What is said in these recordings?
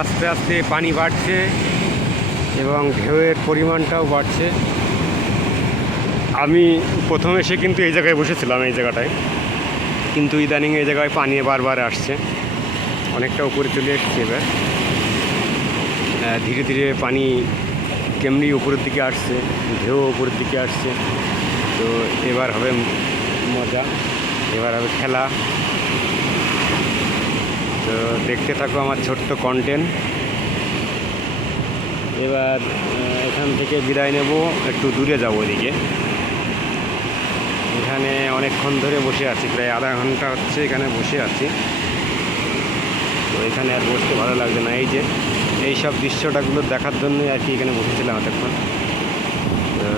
আস্তে আস্তে পানি বাড়ছে এবং ঢেউয়ের পরিমাণটাও বাড়ছে। আমি প্রথমে এসে কিন্তু এই জায়গায় বসেছিলাম, এই জায়গাটায়, কিন্তু ইদানিং এই জায়গায় পানি বারবার আসছে, অনেকটা উপরে চলে এসছে। এবার ধীরে ধীরে পানি কেমনি উপরের দিকে আসছে, ঢেউ উপরের দিকে আসছে। তো এবার হবে মজা, এবার হবে খেলা। তো দেখতে থাকো আমার ছোট্ট কন্টেন্ট। এবার এখান থেকে বিদায় নেব, একটু দূরে যাব ওদিকে। এখানে অনেকক্ষণ ধরে বসে আছি, প্রায় আধা ঘন্টা হচ্ছে এখানে বসে আছি। তো এখানে আর বসতে ভালো লাগছে না, এই যে এই সব দৃশ্যটাগুলো দেখার জন্যই আর কি এখানে বসেছিলাম এতক্ষণ। তো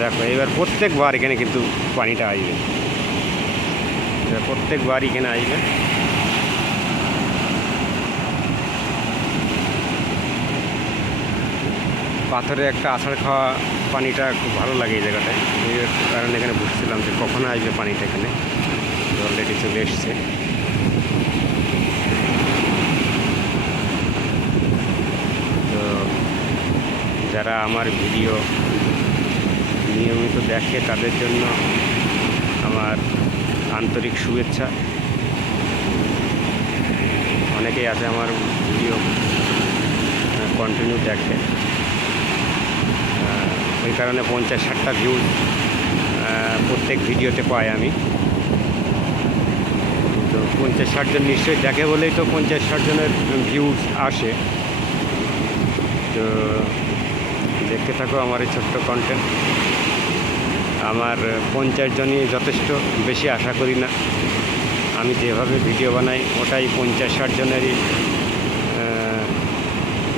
দেখো এবার প্রত্যেকবার এখানে কিন্তু পানিটা আসবে, প্রত্যেকবার এখানে আসবে। পাথরে একটা আছাড় খাওয়া পানিটা খুব ভালো লাগে এই জায়গাটায়, এই কারণে এখানে বসছিলাম যে কখন আসবে পানিটা। এখানে অলরেডি চলে এসছে। তো যারা আমার ভিডিও নিয়মিত দেখে তাদের জন্য আমার আন্তরিক শুভেচ্ছা। অনেকেই আছে আমার ভিডিও কন্টিনিউ দেখে, ওই কারণে 50-60টা ভিউজ প্রত্যেক ভিডিওতে পাই আমি। তো 50-60 জন নিশ্চয়ই দেখে বলেই তো 50-60 জনের ভিউজ আসে। তো দেখতে থাকো আমার এই ছোট্ট কন্টেন্ট। আমার 50 জনই যথেষ্ট, বেশি আশা করি না। আমি যেভাবে ভিডিও বানাই ওটাই 50-60 জনেরই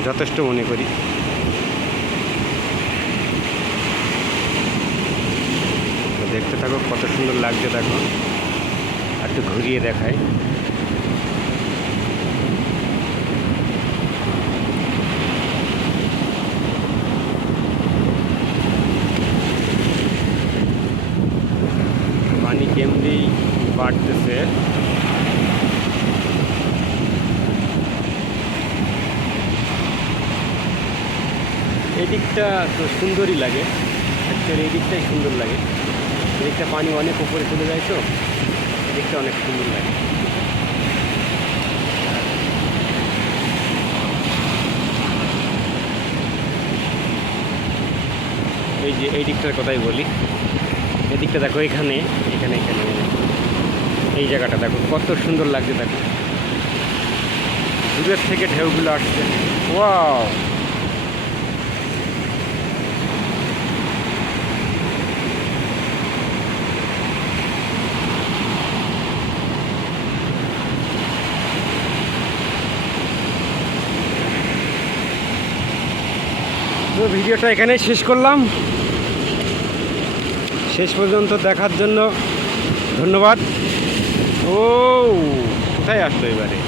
যথেষ্ট মনে করি। দেখতে থাকো কত সুন্দর লাগছে, দেখো একটু ঘুরিয়ে দেখাই। পানি কেমনি বাড়তেছে, এই দিকটা তো সুন্দরই লাগে, অ্যাকচুয়ালি এই দিকটাই সুন্দর লাগে। এদিকটা পানি অনেক উপরে চলে যায়, তো এদিকটা অনেক সুন্দর লাগে। এই যে এই দিকটার কথাই বলি, এদিকটা দেখো, এখানে এখানে এখানে এই জায়গাটা দেখো কত সুন্দর লাগছে। দেখো দূরের থেকে ঢেউগুলো আসছে, ওয়াও। তো ভিডিওটা এখানেই শেষ করলাম। শেষ পর্যন্ত দেখার জন্য ধন্যবাদ। ও কোথায় আসলো এবারে?